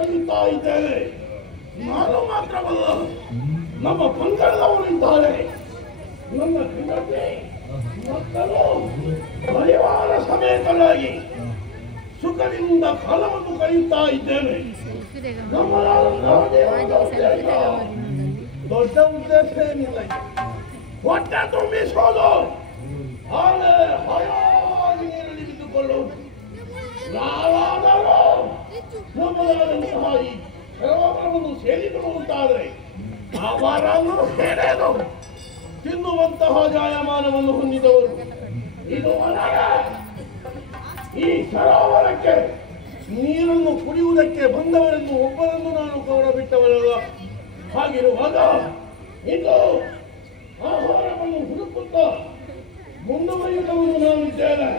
ಕಲಿಯುತ್ತಾ ಇದ್ದೇನೆ. ನಾನು ಮಾತ್ರವಲ್ಲ, ನಮ್ಮ ಪಂಗಡದವರಿದ್ದಾರೆ. ನನ್ನ ಹೆಂಡತಿ ಮಕ್ಕಳು ಪರಿವಾರ ಸಮೇತರಾಗಿ ಸುಖದಿಂದ ಕಾಲವನ್ನು ಕಳೆಯುತ್ತಾ ಇದ್ದೇನೆ. ದೊಡ್ಡ ಉದ್ದೇಶ ಏನಿಲ್ಲ, ಹೊಟ್ಟೆ ತುಂಬಿಸೋದು, ಹಾಗೆ ಹಾಯಾಗಿ ನೀರಲ್ಲಿ ಬಿದ್ದುಕೊಳ್ಳುವುದು. ಯಾರಾದರೂ ನಮ್ಮದಾದಂತಹ ಈ ಸರೋವರವನ್ನು ಸೇರಿಕೊಳ್ಳುವಂತಾದರೆ ಅವರನ್ನು ಸೇರೆದು ತಿನ್ನುವಂತಹ ಜಾಯಮಾನವನ್ನು ಹೊಂದಿದವರು. ಇದು ಈ ಸರೋವರಕ್ಕೆ ನೀರನ್ನು ಕುಡಿಯುವುದಕ್ಕೆ ಬಂದವರೆಂದು ಒಬ್ಬರನ್ನು ನಾನು ಗೌರ ಬಿಟ್ಟವರಲ್ಲ. ಹಾಗಿರುವಾಗ ಇದು ಆಹಾರವನ್ನು ಹುಡುಕುತ್ತಾ ಮುಂದುವರಿಯುವವನು ನಾನಿದ್ದೇನೆ.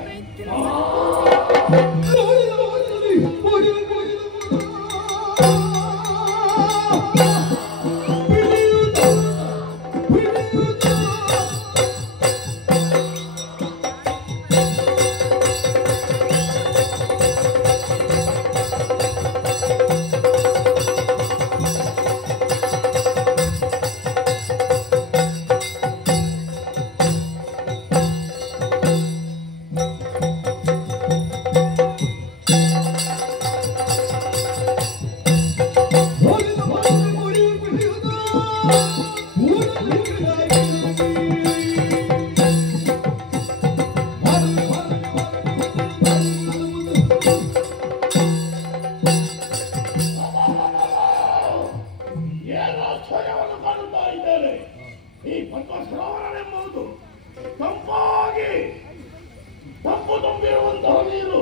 ಈ ಪದ್ಮ ಸರೋವರವೆಂಬುದು ತಂಪಾಗಿ ತಂಪು ತುಂಬಿರುವಂತಹ ನೀರು.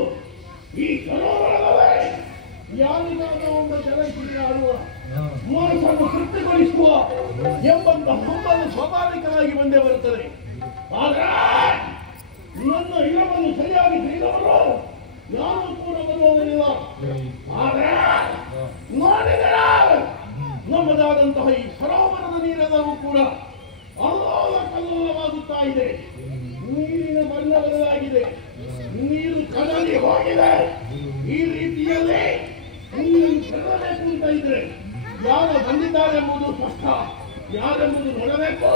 ಈ ಸರೋವರವೇ ಯಾರಿಗಾದರೂ ಒಂದು ಜನಕ್ಕಿಗೆ ಆಡುವ ಮನಸ್ಸನ್ನು ತೃಪ್ತಿಗೊಳಿಸುವ ಎಂಬಂತಹ ಹಂಬಲು ಸ್ವಾಭಾವಿಕವಾಗಿ ಬಂದೇ ಬರುತ್ತದೆ. ಆದರೆ ನನ್ನ ಇಳವನ್ನು ಸರಿಯಾಗಿ ತಿಳಿದವರು ಯಾರು ಕೂಡ ಬರುವುದಿಲ್ಲ. ಆದರೆ ನೋಡಿದರೆ ನಮ್ಮದಾದಂತಹ ಈ ಸರೋವರದ ನೀರೆಲ್ಲವೂ ಕೂಡ ಅಲ್ಲೋಲ ಕಲ್ಲೋಲವಾಗುತ್ತಾ ಇದೆ. ನೀರಿನ ಬಣ್ಣ ಬದಲಾಗಿದೆ, ನೀರು ಕದಲಿ ಹೋಗಿದೆ. ಈ ರೀತಿಯಲ್ಲಿ ನೀರು ಕೆಡಬೇಕು ಅಂತ ಇದ್ರೆ ಯಾರು ಬಂದಿದ್ದಾರೆ ಎಂಬುದು ಸ್ಪಷ್ಟ. ಯಾರೆಂಬುದು ನೋಡಬೇಕು.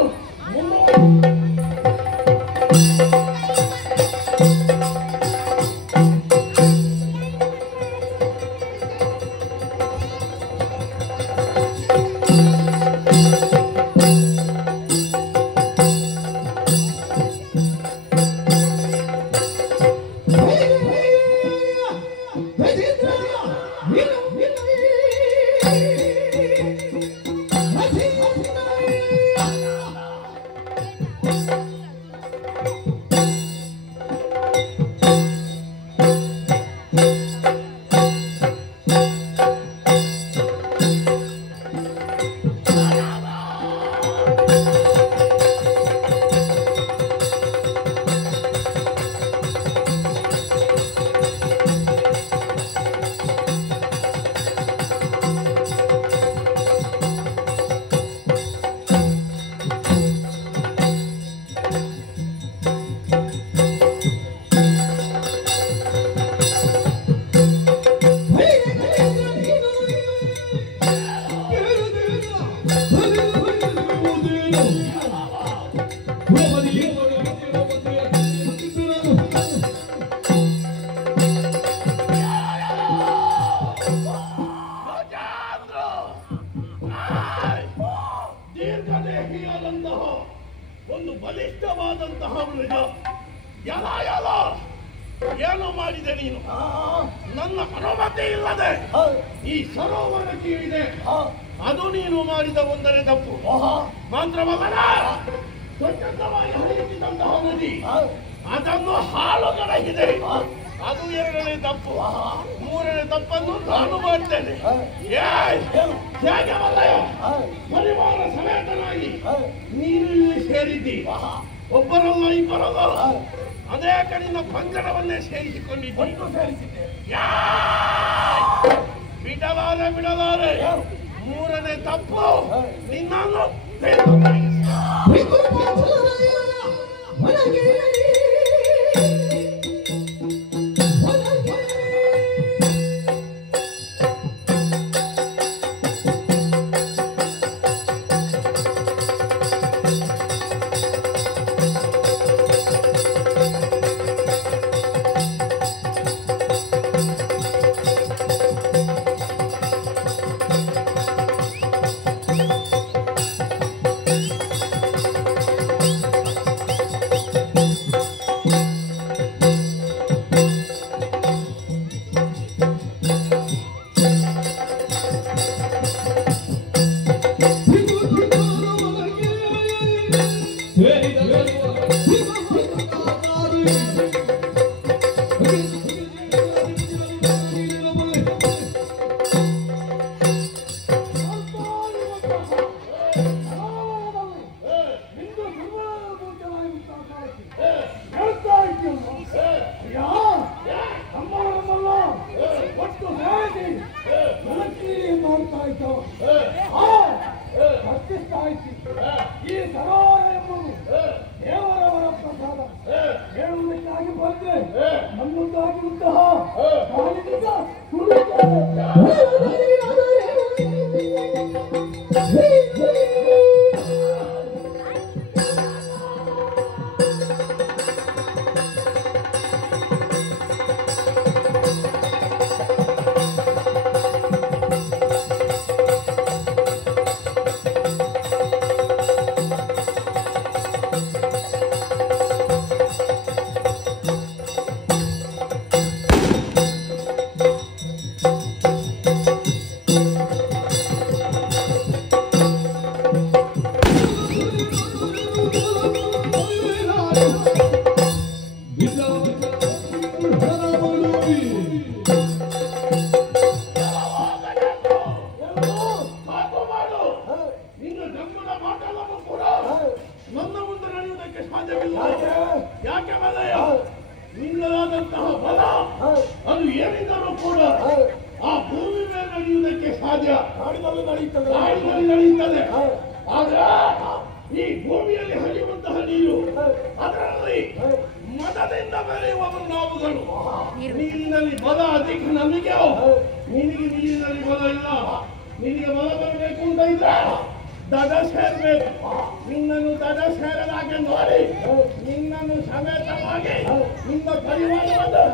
ಒಂದು ಬಲಿಷ್ಠವಾದಂತಹ ಮೃಗ. ಏನು ಮಾಡಿದೆ ನೀನು? ನನ್ನ ಅನುಮತಿ ಇಲ್ಲದೆ ಈ ಸರೋವರಕ್ಕೆ ಇದೆ. ಅದು ನೀನು ಮಾಡಿದ ಒಂದರೆ ತಪ್ಪು. ಮಾತ್ರವಲ್ಲ, ಸ್ವಚ್ಛಂದವಾಗಿ ಹರಿಯುತ್ತಿದ್ದಂತಹ ನದಿ ಅದನ್ನು ಹಾಳುಗಡಗಿದೆ. ಅದು ಎರಡನೇ ತಪ್ಪು. ಮೂರನೇ ತಪ್ಪನ್ನು ನಾನು ಮಾಡ್ತೇನೆ. ಪರಿವಾರ ಸಮೇತನಾಗಿ ನೀನು ಇಲ್ಲಿ ಸೇರಿದ್ದಿ. ಒಬ್ಬರಲ್ಲ ಇಬ್ಬರಲ್ಲ, ಅನೇಕ ನಿನ್ನ ಪಂಗಡವನ್ನೇ ಸೇರಿಸಿಕೊಂಡಿದ್ದೆ. ಬಿಡಲಾರೆ. ಮೂರನೇ ತಪ್ಪು ನಿನ್ನನ್ನು ಆಯ್ತು ಪ್ರತಿಷ್ಠ ಆಯ್ತು. ಈ ಸರೋವರ ಎಂಬುದು ದೇವರವರ ಪ್ರಸಾದ ಹೇಳುವುದಕ್ಕಾಗಿ ಬಂದ್ರೆ ನಮ್ಮದಾಗಿರುವಂತಹ ಕಾಲಿನಿಂದ ಯಾಕೆ ಬಲಯ ನಿನ್ನದಾದಂತಹ ಬಲ ಅದು ಏನಿದ್ದರೂ ಕೂಡ ಆ ಭೂಮಿ ಮೇಲೆ ನಡೆಯುವುದಕ್ಕೆ ಸಾಧ್ಯ. ನಾಡಿನಲ್ಲಿ ನಡೆಯುತ್ತದೆ. ಆದ್ರೆ ಈ ಭೂಮಿಯಲ್ಲಿ ಹರಿಯುವಂತಹ ನೀರು ಅದರಲ್ಲಿ ಮದದಿಂದ ಬೆರೆಯುವವರು ನಾವುಗಳು. ನೀರಿನಲ್ಲಿ ಬಲ ಅಧಿಕ ನಮಗೆ, ನಿನಗೆ ನೀರಿನಲ್ಲಿ ಬಲ ಇಲ್ಲ. ನಿನಗೆ ಬಲ ಬರಬೇಕು ಅಂತ ಇದ್ರೆ ದಡ ಸೇರ್ಬೇಕು. ನಿನ್ನನ್ನು ದಡ ಸೇರಲಾಗೆ ನೋಡಿ ನಿನ್ನನ್ನು ಸಮೇತವಾಗಿ ನಿನ್ನ ಪರಿವಾರವನ್ನು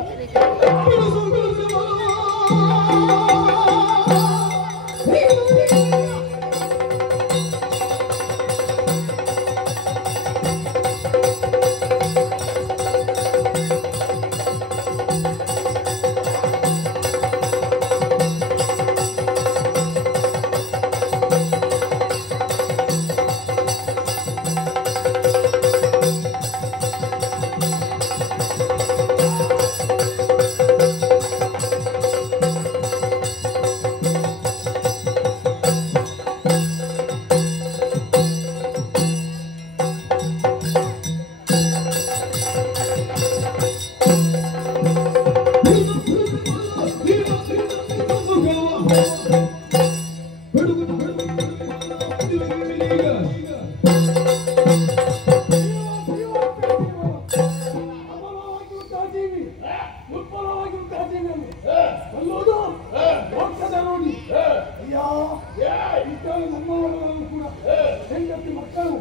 ಹೆಂಡತಿ ಮಕ್ಕಳು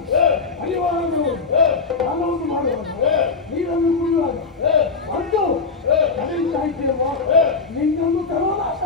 ಪರಿವಾರಗಳು ಕಾಲವನ್ನು ಮಾಡುವಾಗ ನೀರನ್ನು ಕುಡಿಯುವಾಗ ಬಂದು ಕಲಿತಾ ಇದ್ದೇವ ನಿನ್ನನ್ನು ತರುವಾಗ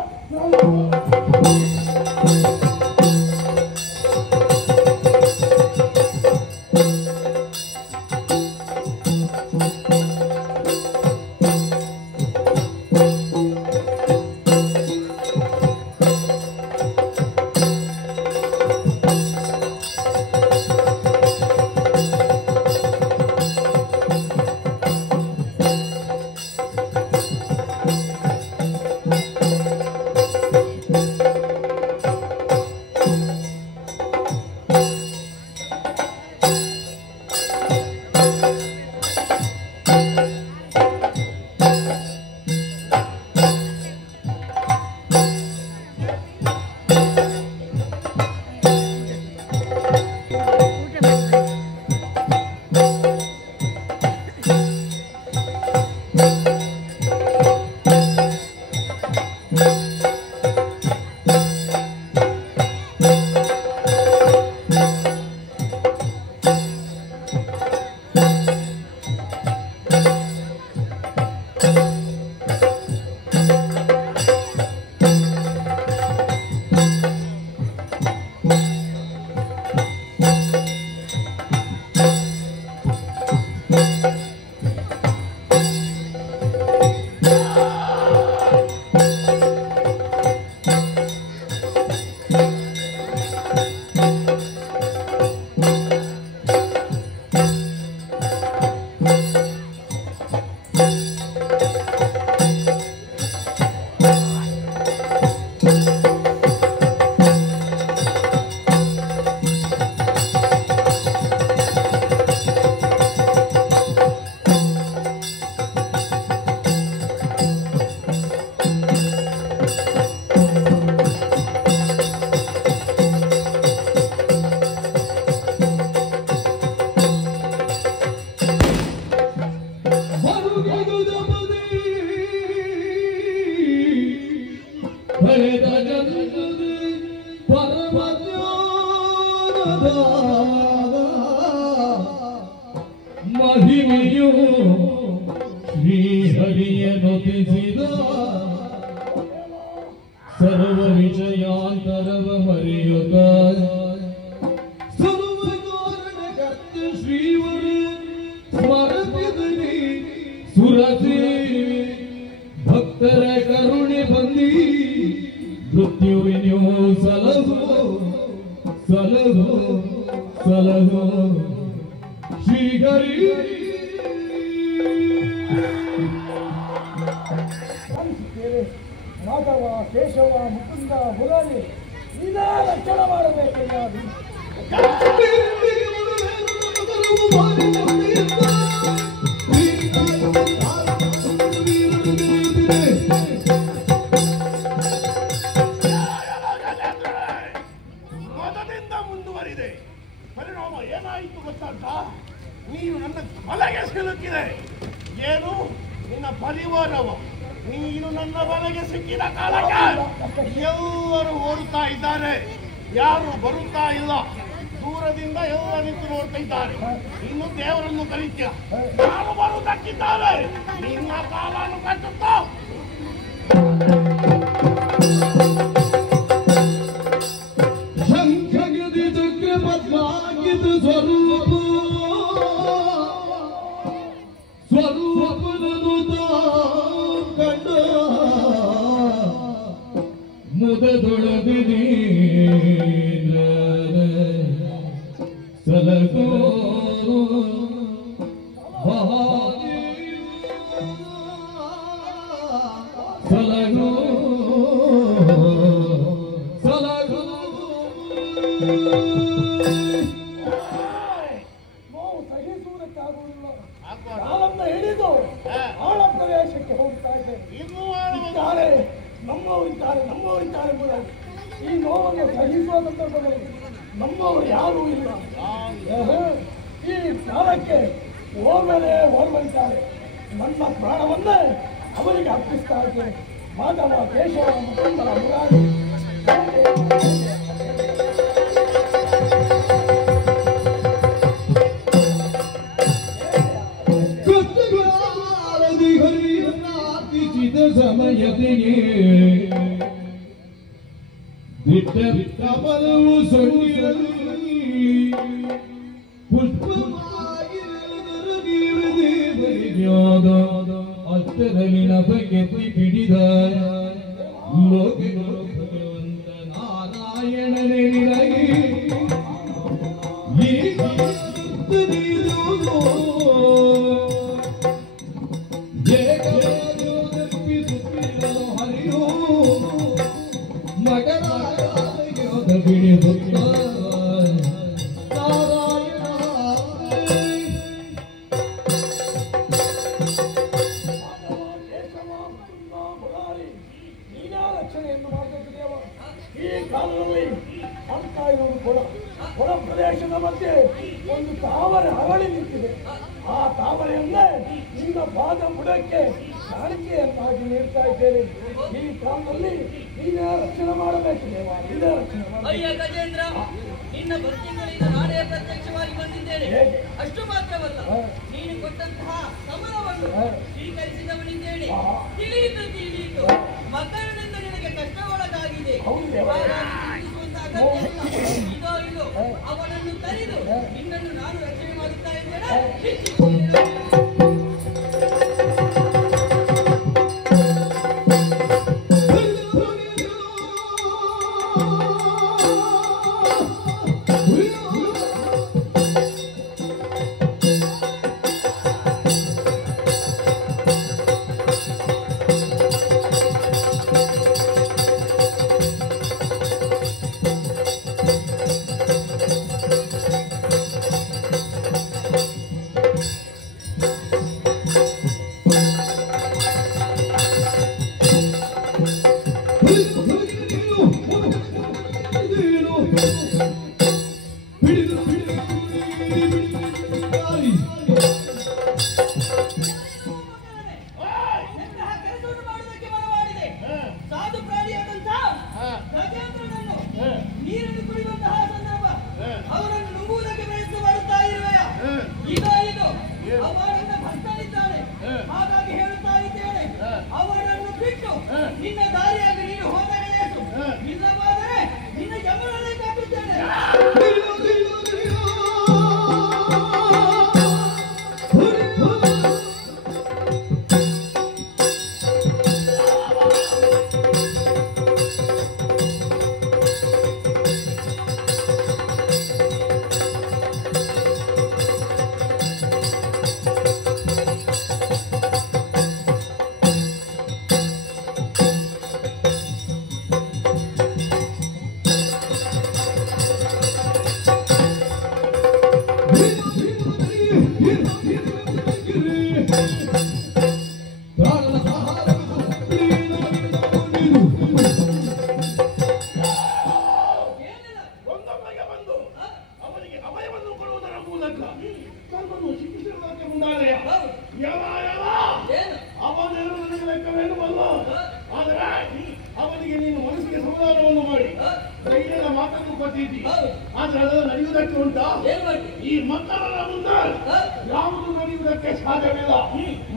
ಪಡೆದ ಜನ್ಮದಿ ಪರಮಜ್ಞಾನದ ಮಹಿಮೆಯು ಶ್ರೀಹರಿಯ ನೊತಿಸಿದ ಸರ್ವ ವಿಷಯಾಂತರವ ಮರೆಯುತ್ತ ಸರ್ವ ಕಾರಣಕರ್ತ ಶ್ರೀವರ ಸ್ಮರಪಿದನಿ ಸುರತಿ ಭಕ್ತರ ಕರುಣೆ ಬಂದಿ ಮೃತ್ಯುವಿನ್ಯೋ ಸಲಹೋ ಸಲಹೋ ಸಲಹೋ ಶ್ರೀಹರಿ ಮಾಧವ ಕೇಶವ ಮುಕುಂದ ಮುರಾರಿ ನೀನೇ ರಕ್ಷಣ ಮಾಡಬೇಕೆಂದು ಮೊದಲಿಂದ ಮುಂದುವರಿದೆ. ಪರಿಣಾಮ ಏನಾಯಿತು ಗೊತ್ತಂತ? ನೀನು ನನ್ನ ಬಲೆಗೆ ಸಿಲುಕಿದೆ. ಏನು ನಿನ್ನ ಪರಿವಾರವ ನೀನು ನನ್ನ ಬಲೆಗೆ ಸಿಕ್ಕಿದ ಕಾಲಕ್ಕೆ ಎಲ್ಲರೂ ಓಡುತ್ತಾ ಇದ್ದಾರೆ, ಯಾರು ಬರುತ್ತಾ ಇಲ್ಲ. ದೂರದಿಂದ ಎಲ್ಲ ನಿಂತು ನೋಡ್ತಾ ಇದ್ದಾರೆ. ಇನ್ನು ದೇವರನ್ನು ಕರೀತ್ಯ, ಯಾರು ಬರುವುದಕ್ಕಿದ್ದಾರೆ. ನಿನ್ನ ಕಾಲನ್ನು ಕಟ್ಟುತ್ತಾ ಶಂಖಗದಿ ಚಕ್ರ ಪದ್ಮಾಂಕಿತ ಸ್ವರೂಪ ಸ್ವರೂಪನನು ಕಂಡ ಮುದದೊಳಗೆ ಸಲಗೋ ಸಲಗೋ ಸಲಗೋ ನೋವು ಸಹಿಸುವುದಕ್ಕಾಗುವುದಿಲ್ಲ. ಕಾಲನ್ನ ಹಿಡಿದು ಆಳ ಪ್ರದೇಶಕ್ಕೆ ಹೋಗ್ತಾ ಇದ್ದೇನೆ. ಇದ್ದಾರೆ ನಮ್ಮವರಿದ್ದಾರೆ ಎಂಬುದಾಗಿ ಈ ನೋವನ್ನು ಸಹಿಸುವ ಸಂದರ್ಭದಲ್ಲಿ ನಮ್ಮವರು ಯಾರೂ ಇಲ್ಲ. ಈ ಕಾಲಕ್ಕೆ ಓರ್ವರಿದ್ದಾರೆ. ನನ್ನ ಪ್ರಾಣವನ್ನೇ ಅವರಿಗೆ ಅರ್ಪಿಸ್ತಾ ಇದ್ದೇನೆ. ಮಾಧವ ಕೇಶವ ಮುಕುಂದರ ಮುರಾರಿ ಸಮಯದಿಗೆ ದಿಟ್ಟ ಕಮಲವು ಸೊನ್ನಿರಲಿ ಪುಷ್ಪವಾಗಿ ದೇವರಿಗಾದ ಅಷ್ಟರಲ್ಲಿ ನಭಗೆತ್ತಿ ಹಿಡಿದ ಲೋಕಗಳು ಭಗವಂತ ನಾರಾಯಣನೇ ನಿನಗೆ ಈಗ ಈ ಕಾಲದಲ್ಲಿ ಆಗ್ತಾ ಇರುವುದು ಹೊರ ಪ್ರದೇಶದ ಮಧ್ಯೆ ಒಂದು ತಾವರೆ ಅರಳಿ ನಿಂತಿದೆ. ಆ ತಾವರೆಯನ್ನೇ ನಿನ್ನ ಪಾದ ಬುಡಕ್ಕೆ ಕಾಣಿಕೆಯನ್ನಾಗಿ ನೀಡ್ತಾ ಇದ್ದೇನೆ. ಈ ಕಾಲದಲ್ಲಿ ನೀನೇ ರಕ್ಷಣೆ ಮಾಡಬೇಕು ದೇವ, ನೀನೇ ರಕ್ಷಣೆ ಮಾಡಬೇಕು. ಅಯ್ಯ ಗಜೇಂದ್ರ, ನಿನ್ನ ಭಕ್ತಿಗಳಿಂದ ನಾನೇ ಪ್ರತ್ಯಕ್ಷವಾಗಿ ಬಂದಿದ್ದೇನೆ. ಅಷ್ಟು ಮಾತ್ರವಲ್ಲ, ನೀನು ಕೊಟ್ಟಂತಹ ಕಮಲವನ್ನು ಸ್ವೀಕರಿಸಿದವನಿದ್ದೇನೆ. ತಿಳಿಯಿತು ಮಕ್ಕಳಿನಿಂದ ನಿನಗೆ ಕಷ್ಟವೊಳಗಾಗಿದೆ. ಇದೋ ಅವನನ್ನು ಕರೆದು ನಿನ್ನನ್ನು ನಾನು ರಕ್ಷಣೆ ಮಾಡುತ್ತಾ ಇದ್ದೇನೆ. ಹೀಗೆ ನೀನು ಮನಸ್ಸಿಗೆ ಸಮಾಧಾನವನ್ನು ಮಾಡಿ ಧೈರ್ಯದ ಮಾತನ್ನು ಕೊಟ್ಟಿದ್ದಿ. ಆದ್ರೆ ಅದನ್ನು ನಡೆಯುವುದಕ್ಕೆ ಉಂಟಾ? ಈ ಮಕ್ಕಳ ಮುಂದೆ ಯಾವುದು ನಡೆಯುವುದಕ್ಕೆ ಸಾಧ್ಯವಿಲ್ಲ.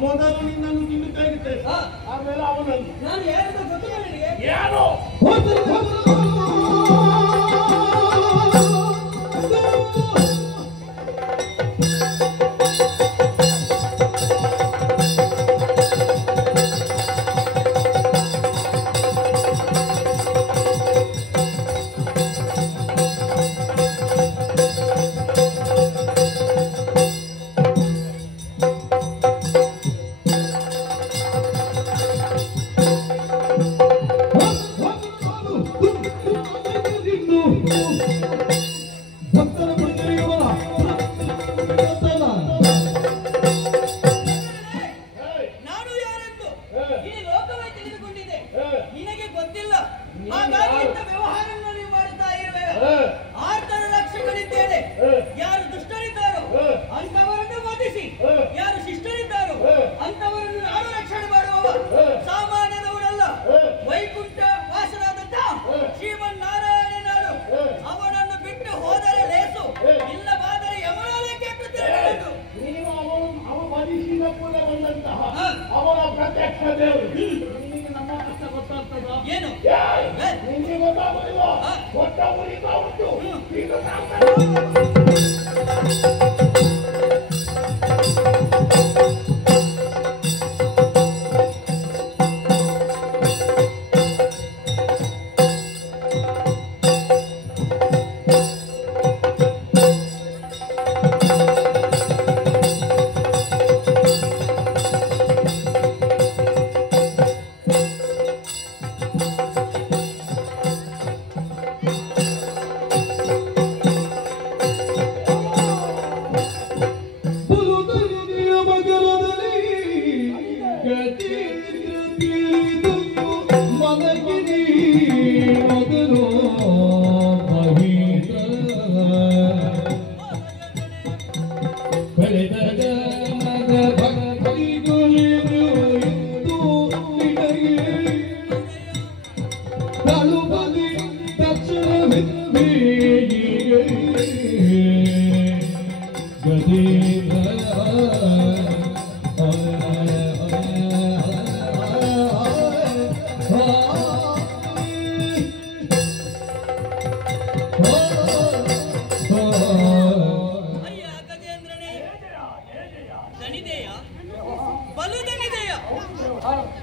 ಮೊದಲು ನಿನ್ನನ್ನು ತಿಂದು ತೆಗೆಯುತ್ತೇನೆ, ಆಮೇಲೆ ಅವನನ್ನು. ನಾನು ಯಾರಿಗೂ ಗೊತ್ತಿಲ್ಲ ನಿನಗೆ. ಯಾರು ನಾನು ಯಾರೆಂದು ಈ ಲೋಕವೇ ತಿಳಿದುಕೊಂಡಿದೆ. ನಿನಗೆ ಗೊತ್ತಿಲ್ಲ. ಹಾಗಾಗಿ ಇಂಥ ವ್ಯವಹಾರವನ್ನು ನೀವು ಮಾಡುತ್ತಾ ಇರುವೆ. ಆರ್ತರ ರಕ್ಷಕರಿದ್ದೇನೆ. ಯಾರು ದುಷ್ಟರಿದ್ದಾರೋ ಅಂತವರನ್ನು ವಧಿಸಿ, ಯಾರು ಶಿಷ್ಟರಿದ್ದಾರೋ ಅಂತವರನ್ನು ನಾನು ರಕ್ಷಣೆ ಮಾಡುವವ. ಸಾಮಾನ್ಯದವರಲ್ಲ, ವೈಕುಂಠ ವಾಸನಾದಂತಹ ಶ್ರೀಮನ್ನಾರಾಯಣ ನಾನು. ಅವನನ್ನು ಬಿಟ್ಟು ಹೋದರೆ ಲೇಸು, ಇಲ್ಲವಾದರೆ ಯಮನಾಲಯಕ್ಕೆ ಕೆಟ್ಟುತ್ತಿರಬೇಕು. ನೀನು ಅವ ಬದಿಸಿದ ಕೂಡ ಬಂದಂತಹ ಅವನ ಪ್ರತ್ಯಕ್ಷ ದೇವರು. ನಿನಗೆ ನಮ್ಮ ಕಷ್ಟ ಗೊತ್ತಾಗ್ತದ? ಏನು ನಿನಗೆ ಗೊತ್ತಾಗೋದಿಲ್ಲ. ಕೊಟ್ಟ ಮುರಿತಾ ಉಂಟು. ಈಗ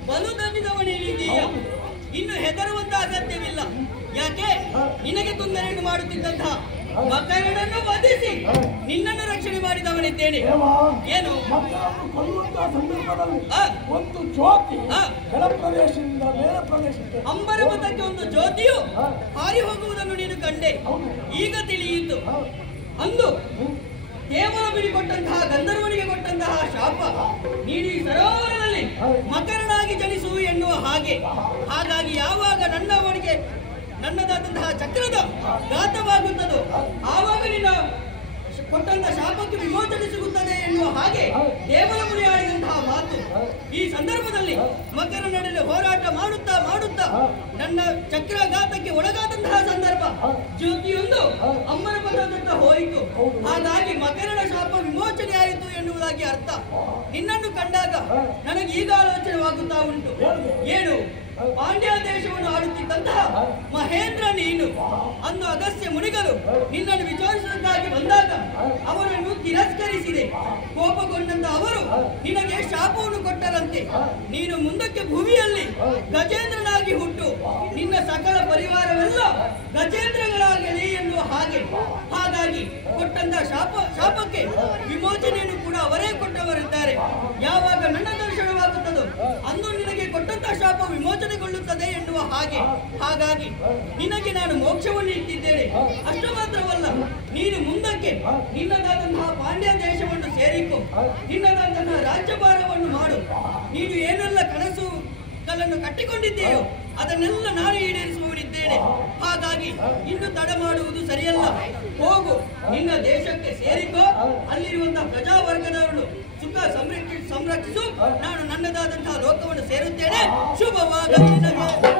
ಬಲುದನಿದವನಿದೆಯ. ಇನ್ನು ಹೆದರುವಂತ ಅಗತ್ಯವಿಲ್ಲ. ಯಾಕೆ? ನಿನಗೆ ತೊಂದರೆಯನ್ನು ಮಾಡುತ್ತಿದ್ದಂತಹ ಮಕ್ಕಳನ್ನು ವಧಿಸಿ ನಿನ್ನನ್ನು ರಕ್ಷಣೆ ಮಾಡಿದವನಿದ್ದೇನೆ. ಏನು? ಕೊಲ್ಲುವಂತಹ ಸಂದರ್ಭದಲ್ಲಿ ಒಂದು ಜ್ಯೋತಿ ಕೆಳ ಪ್ರದೇಶದಿಂದ ಬೇರೆ ಪ್ರದೇಶಕ್ಕೆ ಅಂಬರಪಥಕ್ಕೆ ಒಂದು ಜ್ಯೋತಿಯು ಹಾರಿ ಹೋಗುವುದನ್ನು ನೀನು ಕಂಡೆ. ಈಗ ತಿಳಿಯಿತು. ಅಂದು ದೇವರ ಬಿಡಿ ಕೊಟ್ಟಂತಹ ಗಂಧರ್ವನಿಗೆ ಕೊಟ್ಟಂತಹ ಶಾಪ ನೀನು ಈ ಸರೋವರದಲ್ಲಿ ಮಕರನಾಗಿ ಜನಿಸು ಎನ್ನುವ ಹಾಗೆ. ಹಾಗಾಗಿ ಯಾವಾಗ ನನ್ನದಾದಂತಹ ಚಕ್ರದ ಘಾತವಾಗುತ್ತದೋ ಆವಾಗ ನಿನ್ನ ಕೊಟ್ಟಂತಹ ಶಾಪಕ್ಕೆ ವಿಮೋಚನೆ ಸಿಗುತ್ತದೆ ಎನ್ನುವ ಹಾಗೆ ದೇವರ ಮುನಿ ಆಡಿದಂತಹ ಮಾತು. ಈ ಸಂದರ್ಭದಲ್ಲಿ ಮಕರ ನಡುವೆ ಹೋರಾಟ ಮಾಡುತ್ತಾ ಮಾಡುತ್ತಾ ನನ್ನ ಚಕ್ರಘಾತಕ್ಕೆ ಒಳಗಾದಂತಹ ಸಂದರ್ಭ ಜ್ಯೋತಿಯೊಂದು ಅಮ್ಮನ ಪದದಂತ ಹೋಯಿತು. ಹಾಗಾಗಿ ಮಕರನ ಶಾಪ ವಿಮೋಚನೆ ಆಯಿತು ಎನ್ನುವುದಾಗಿ ಅರ್ಥ. ನಿನ್ನನ್ನು ಕಂಡಾಗ ನನಗೆ ಈಗ ಆಲೋಚನೆವಾಗುತ್ತಾ ಉಂಟು. ಏನು? ಪಾಂಡ್ಯ ದೇಶವನ್ನು ಆಡುತ್ತಿದ್ದಂತಹ ಮಹೇಂದ್ರ ನೀನು. ಅಂದು ಅಗಸ್ತ್ಯ ಮುನಿಗಳು ನಿನ್ನನ್ನು ವಿಚಾರಿಸುವುದಕ್ಕಾಗಿ ಬಂದಾಗ ಅವರನ್ನು ತಿರಸ್ಕರಿಸಿದೆ. ಕೋಪಗೊಂಡಂತ ಅವರು ನಿನಗೆ ಶಾಪವನ್ನು ಕೊಟ್ಟರಂತೆ. ನೀನು ಮುಂದಕ್ಕೆ ಭೂಮಿಯಲ್ಲಿ ಗಜೇಂದ್ರನಾಗಿ ಹುಟ್ಟು ನಿನ್ನ ಸಕಲ ಪರಿವಾರವೆಲ್ಲ ಗಜೇಂದ್ರಗಳಾಗಲಿ ಎನ್ನುವ ಹಾಗೆ. ಹಾಗಾಗಿ ಕೊಟ್ಟಂತ ಶಾಪಕ್ಕೆ ವಿಮೋಚನೆಯನ್ನು ಕೂಡ ಅವರೇ ಕೊಟ್ಟವರಿದ್ದಾರೆ. ಯಾವಾಗ ನನ್ನ ದರ್ಶನವಾಗುತ್ತದೋ ಅಂದು ನಿನಗೆ ಕೊಟ್ಟಂತ ಶಾಪ ವಿಮೋಚನೆಗೊಳ್ಳುತ್ತದೆ ಎನ್ನುವ ಹಾಗೆ. ಹಾಗಾಗಿ ನಿನಗೆ ನಾನು ಮೋಕ್ಷವನ್ನು ಇಟ್ಟಿದ್ದೇನೆ. ಅಷ್ಟು ಮಾತ್ರವಲ್ಲ, ನೀನು ಮುಂದಕ್ಕೆ ನಿನ್ನದಾದಂತಹ ಪಾಂಡ್ಯ ದೇಶವನ್ನು ಸೇರಿಕೊ. ನಿನ್ನದಾದಂತಹ ರಾಜ್ಯಭಾರವನ್ನು ಮಾಡು. ನೀನು ಏನೆಲ್ಲ ಕನಸುಗಳನ್ನು ಕಟ್ಟಿಕೊಂಡಿದ್ದೀಯೋ ಅದನ್ನೆಲ್ಲ ನಾನು ಈಡೇರಿಸುವವನಿದ್ದೇನೆ. ಹಾಗಾಗಿ ಇನ್ನು ತಡ ಮಾಡುವುದು ಸರಿಯಲ್ಲ. ಹೋಗು, ನಿನ್ನ ದೇಶಕ್ಕೆ ಸೇರಿಕೋ. ಅಲ್ಲಿರುವಂತಹ ಪ್ರಜಾವರ್ಗದವರನ್ನು ಸುಖ ಸಂರಕ್ಷಿಸು. ನಾನು ನನ್ನದಾದಂತಹ ಲೋಕವನ್ನು ಸೇರುತ್ತೇನೆ. ಶುಭವಾಗಲಿ ನಿನಗೆ.